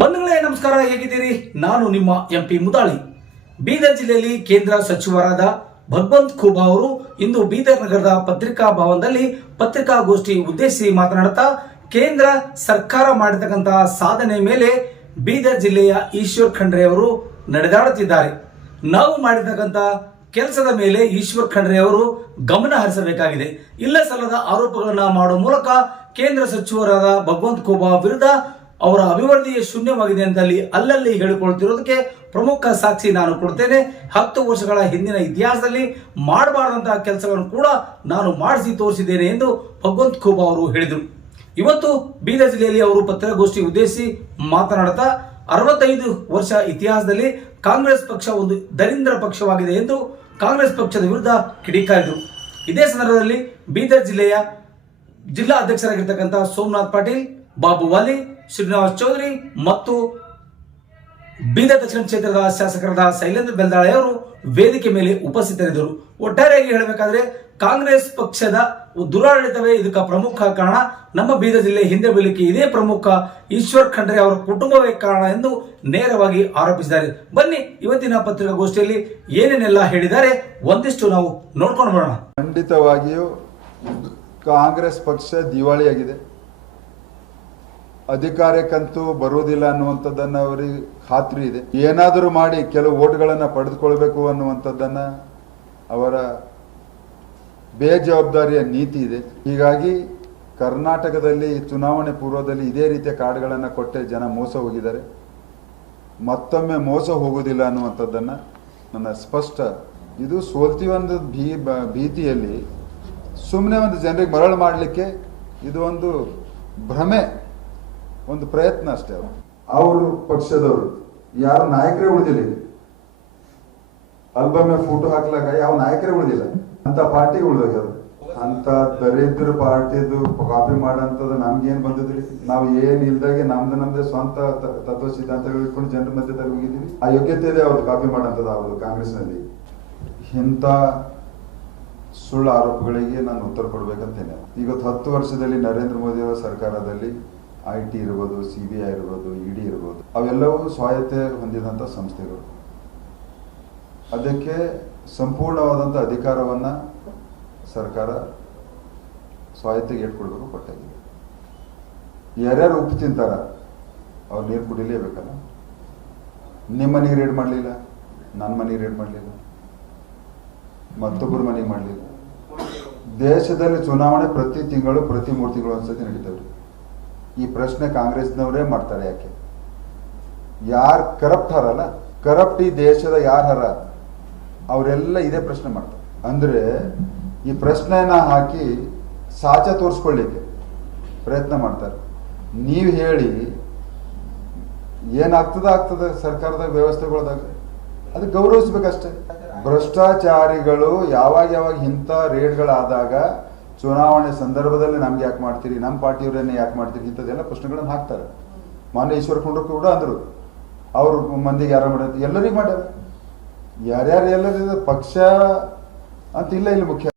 ಬಂಧುಗಳೇ, ನಮಸ್ಕಾರ, ಹೇಗಿದ್ದೀರಿ? ನಾನು ನಿಮ್ಮ ಎಂ ಪಿ ಮುದಾಳಿ. ಬೀದರ್ ಜಿಲ್ಲೆಯಲ್ಲಿ ಕೇಂದ್ರ ಸಚಿವರಾದ ಭಗವಂತ್ ಖೂಬಾ ಅವರು ಇಂದು ಬೀದರ್ ನಗರದ ಪತ್ರಿಕಾ ಭವನದಲ್ಲಿ ಪತ್ರಿಕಾಗೋಷ್ಠಿ ಉದ್ದೇಶಿಸಿ ಮಾತನಾಡುತ್ತಾ, ಕೇಂದ್ರ ಸರ್ಕಾರ ಮಾಡಿರ್ತಕ್ಕಂತಹ ಸಾಧನೆ ಮೇಲೆ ಬೀದರ್ ಜಿಲ್ಲೆಯ ಈಶ್ವರ್ ಖಂಡ್ರೆ ಅವರು ನಡೆದಾಡುತ್ತಿದ್ದಾರೆ. ನಾವು ಮಾಡಿರ್ತಕ್ಕಂಥ ಕೆಲಸದ ಮೇಲೆ ಈಶ್ವರ್ ಖಂಡ್ರೆ ಅವರು ಗಮನ ಹರಿಸಬೇಕಾಗಿದೆ. ಇಲ್ಲ ಸಲ್ಲದ ಆರೋಪಗಳನ್ನು ಮಾಡುವ ಮೂಲಕ ಕೇಂದ್ರ ಸಚಿವರಾದ ಭಗವಂತ್ ಖೂಬಾ ವಿರುದ್ಧ ಅವರ ಅಭಿವೃದ್ಧಿಯೇ ಶೂನ್ಯವಾಗಿದೆ ಅಂತಲ್ಲಿ ಅಲ್ಲಲ್ಲಿ ಹೇಳಿಕೊಳ್ತಿರೋದಕ್ಕೆ ಪ್ರಮುಖ ಸಾಕ್ಷಿ ನಾನು ಕೊಡ್ತೇನೆ. ಹತ್ತು ವರ್ಷಗಳ ಹಿಂದಿನ ಇತಿಹಾಸದಲ್ಲಿ ಮಾಡಬಾರದಂತಹ ಕೆಲಸಗಳನ್ನು ಕೂಡ ನಾನು ಮಾಡಿಸಿ ತೋರಿಸಿದ್ದೇನೆ ಎಂದು ಭಗವಂತ್ ಖೂಬಾ ಅವರು ಹೇಳಿದರು. ಇವತ್ತು ಬೀದರ್ ಜಿಲ್ಲೆಯಲ್ಲಿ ಅವರು ಪತ್ರಿಕಾಗೋಷ್ಠಿ ಉದ್ದೇಶಿಸಿ ಮಾತನಾಡುತ್ತಾ ಅರವತ್ತೈದು ವರ್ಷ ಇತಿಹಾಸದಲ್ಲಿ ಕಾಂಗ್ರೆಸ್ ಪಕ್ಷ ಒಂದು ದರಿದ್ರ ಪಕ್ಷವಾಗಿದೆ ಎಂದು ಕಾಂಗ್ರೆಸ್ ಪಕ್ಷದ ವಿರುದ್ಧ ಕಿಡಿಕಾರಿದರು. ಇದೇ ಸಂದರ್ಭದಲ್ಲಿ ಬೀದರ್ ಜಿಲ್ಲೆಯ ಜಿಲ್ಲಾ ಅಧ್ಯಕ್ಷರಾಗಿರ್ತಕ್ಕಂಥ ಸೋಮನಾಥ್ ಪಾಟೀಲ್ ಬಾಬು ವಾಲಿ ಶ್ರೀನಿವಾಸ್ ಚೌಧರಿ ಮತ್ತು ಬೀದರ್ ದಕ್ಷಿಣ ಕ್ಷೇತ್ರದ ಶಾಸಕರಾದ ಶೈಲೇಂದ್ರ ಬೆಲ್ದಾಳೆ ಅವರು ವೇದಿಕೆ ಮೇಲೆ ಉಪಸ್ಥಿತರಿದ್ದರು. ಒಟ್ಟಾರೆಯಾಗಿ ಹೇಳಬೇಕಾದ್ರೆ ಕಾಂಗ್ರೆಸ್ ಪಕ್ಷದ ದುರಾಡಳಿತವೇ ಇದಕ್ಕೆ ಪ್ರಮುಖ ಕಾರಣ. ನಮ್ಮ ಬೀದರ್ ಜಿಲ್ಲೆ ಹಿಂದೆ ಬೀಳಿಕೆ ಇದೇ ಪ್ರಮುಖ ಈಶ್ವರ್ ಖಂಡ್ರೆ ಅವರ ಕುಟುಂಬವೇ ಕಾರಣ ಎಂದು ನೇರವಾಗಿ ಆರೋಪಿಸಿದ್ದಾರೆ. ಬನ್ನಿ ಇವತ್ತಿನ ಪತ್ರಿಕಾಗೋಷ್ಠಿಯಲ್ಲಿ ಏನೇನೆಲ್ಲ ಹೇಳಿದ್ದಾರೆ ಒಂದಿಷ್ಟು ನಾವು ನೋಡ್ಕೊಂಡು ಬರೋಣ. ಖಂಡಿತವಾಗಿಯೂ ಕಾಂಗ್ರೆಸ್ ಪಕ್ಷ ದಿವಾಳಿಯಾಗಿದೆ. ಅಧಿಕಾರಕ್ಕಂತೂ ಬರುವುದಿಲ್ಲ ಅನ್ನುವಂಥದ್ದನ್ನ ಅವರಿಗೆ ಖಾತ್ರಿ ಇದೆ. ಏನಾದರೂ ಮಾಡಿ ಕೆಲವು ಓಟ್ಗಳನ್ನು ಪಡೆದುಕೊಳ್ಬೇಕು ಅನ್ನುವಂಥದ್ದನ್ನ ಅವರ ಬೇಜವಾಬ್ದಾರಿಯ ನೀತಿ ಇದೆ. ಹೀಗಾಗಿ ಕರ್ನಾಟಕದಲ್ಲಿ ಚುನಾವಣೆ ಪೂರ್ವದಲ್ಲಿ ಇದೇ ರೀತಿಯ ಕಾರ್ಡ್ಗಳನ್ನು ಕೊಟ್ಟೆ ಜನ ಮೋಸ ಹೋಗಿದ್ದಾರೆ. ಮತ್ತೊಮ್ಮೆ ಮೋಸ ಹೋಗುವುದಿಲ್ಲ ಅನ್ನುವಂಥದ್ದನ್ನು ನನ್ನ ಸ್ಪಷ್ಟ ಇದು ಸೋಲ್ತೀವಿ ಒಂದು ಭೀ ಭೀತಿಯಲ್ಲಿ ಸುಮ್ಮನೆ ಒಂದು ಜನರಿಗೆ ಮರಳು ಮಾಡಲಿಕ್ಕೆ ಇದು ಒಂದು ಭ್ರಮೆ. ಒಂದು ಪ್ರಯತ್ನ ಅಷ್ಟೇ ಅವರು ಅವರು ಪಕ್ಷದವರು, ಯಾರು ನಾಯಕರೇ ಉಳಿದಿಲ್ಲ. ಆಲ್ಬಮ್ ಫೋಟೋ ಹಾಕ್ಲಾಕ ಯಾವ ನಾಯಕರೇ ಉಳಿದಿಲ್ಲ. ಅಂತ ಪಾರ್ಟಿ ಉಳಿದೋಗ್ಯದ ಅಂತ ದರಿದ್ರ ಪಾರ್ಟಿದು ಕಾಪಿ ಮಾಡಂತದ್ದು ನಮ್ಗೇನ್ ಬಂದಿದ್ರಿ ನಾವು ಏನ್ ಇಲ್ದಾಗೆ ನಮ್ದು ನಮ್ದೇ ಸ್ವಂತ ತತ್ವ ಸಿದ್ಧಾಂತಗಳು ಇಟ್ಕೊಂಡು ಜನರ ಮಧ್ಯದಲ್ಲಿ ಹೋಗಿದ್ದೀವಿ ಆ ಯೋಗ್ಯತೆ ಇದೆ ಅವ್ರದ್ದು ಕಾಪಿ ಮಾಡಂತದ ಅವ್ರದ್ದು ಕಾಂಗ್ರೆಸ್ನಲ್ಲಿ. ಇಂಥ ಸುಳ್ಳು ಆರೋಪಗಳಿಗೆ ನಾನು ಉತ್ತರ ಕೊಡ್ಬೇಕಂತೇನೆ. ಈಗ ಹತ್ತು ವರ್ಷದಲ್ಲಿ ನರೇಂದ್ರ ಮೋದಿ ಅವರ ಸರ್ಕಾರದಲ್ಲಿ ಐ ಟಿ ಇರ್ಬೋದು ಸಿ ಬಿ ಐ ಇರ್ಬೋದು ಇ ಡಿ ಇರ್ಬೋದು, ಅವೆಲ್ಲವೂ ಸ್ವಾಯತ್ತೆ ಹೊಂದಿದಂಥ ಸಂಸ್ಥೆಗಳು. ಅದಕ್ಕೆ ಸಂಪೂರ್ಣವಾದಂಥ ಅಧಿಕಾರವನ್ನ ಸರ್ಕಾರ ಸ್ವಾಯತ್ತೆಗೆ ಇಟ್ಕೊಡ್ಬೇಕು ಕೊಟ್ಟಿದೆ ಯಾರ್ಯಾರು ಉಪ್ಪು ತಿಂತಾರ, ಅವ್ರು ನೀರು ಕುಡಿಲೇಬೇಕಲ್ಲ? ನಿಮ್ಮ ಮನೆಗೆ ರೇಡ್ ಮಾಡಲಿಲ್ಲ ನನ್ನ ಮನೆಗೆ ರೇಡ್ ಮಾಡಲಿಲ್ಲ, ಮತ್ತೊಬ್ಬರು ಮನೆಗೆ ಮಾಡಲಿಲ್ಲ. ದೇಶದಲ್ಲಿ ಚುನಾವಣೆ ಪ್ರತಿ ತಿಂಗಳು, ಪ್ರತಿ ಮೂರು ತಿಂಗಳು ಒಂದ್ಸತಿ ನಡೀತಾವ್ರಿ ಈ ಪ್ರಶ್ನೆ ಕಾಂಗ್ರೆಸ್ನವರೇ ಮಾಡ್ತಾರೆ ಯಾಕೆ? ಯಾರು ಕರಪ್ಟ್ ಹರಲ್ಲ? ಕರಪ್ಟ್ ಈ ದೇಶದ ಯಾರು ಹರ? ಅವರೆಲ್ಲ ಇದೇ ಪ್ರಶ್ನೆ ಮಾಡ್ತಾರೆ. ಅಂದ್ರೆ ಈ ಪ್ರಶ್ನೆನ ಹಾಕಿ ಸಾಚ ತೋರಿಸ್ಕೊಳ್ಳಿಕ್ಕೆ ಪ್ರಯತ್ನ ಮಾಡ್ತಾರೆ. ನೀವು ಹೇಳಿ ಏನಾಗ್ತದ ಆಗ್ತದ ಸರ್ಕಾರದ ವ್ಯವಸ್ಥೆಗಳದಾಗ? ಅದು ಗೌರವಿಸ್ಬೇಕಷ್ಟೇ. ಭ್ರಷ್ಟಾಚಾರಿಗಳು ಯಾವಾಗ ಯಾವಾಗ ಇಂಥ ರೇಡ್ಗಳಾದಾಗ ಚುನಾವಣೆ ಸಂದರ್ಭದಲ್ಲಿ ನಮ್ಗೆ ಯಾಕೆ ಮಾಡ್ತೀರಿ? ನಮ್ಮ ಪಾರ್ಟಿಯವರನ್ನೇ ಯಾಕೆ ಮಾಡ್ತೀರಿ? ಇಂಥದ್ದೆಲ್ಲ ಪ್ರಶ್ನೆಗಳನ್ನು ಹಾಕ್ತಾರೆ. ಮಾನ್ಯ ಈಶ್ವರ ಕುಂಡ್ರು ಕೂಡ ಅಂದರು. ಅವರು ಮಂದಿಗೆ ಯಾರು ಮಾಡ್ಯಾರ ಎಲ್ಲರಿಗೂ ಮಾಡ್ಯಾರ. ಯಾರ್ಯಾರು ಎಲ್ಲರಿಗೂ ಪಕ್ಷ ಅಂತ ಇಲ್ಲ ಇಲ್ಲಿ ಮುಖ್ಯ.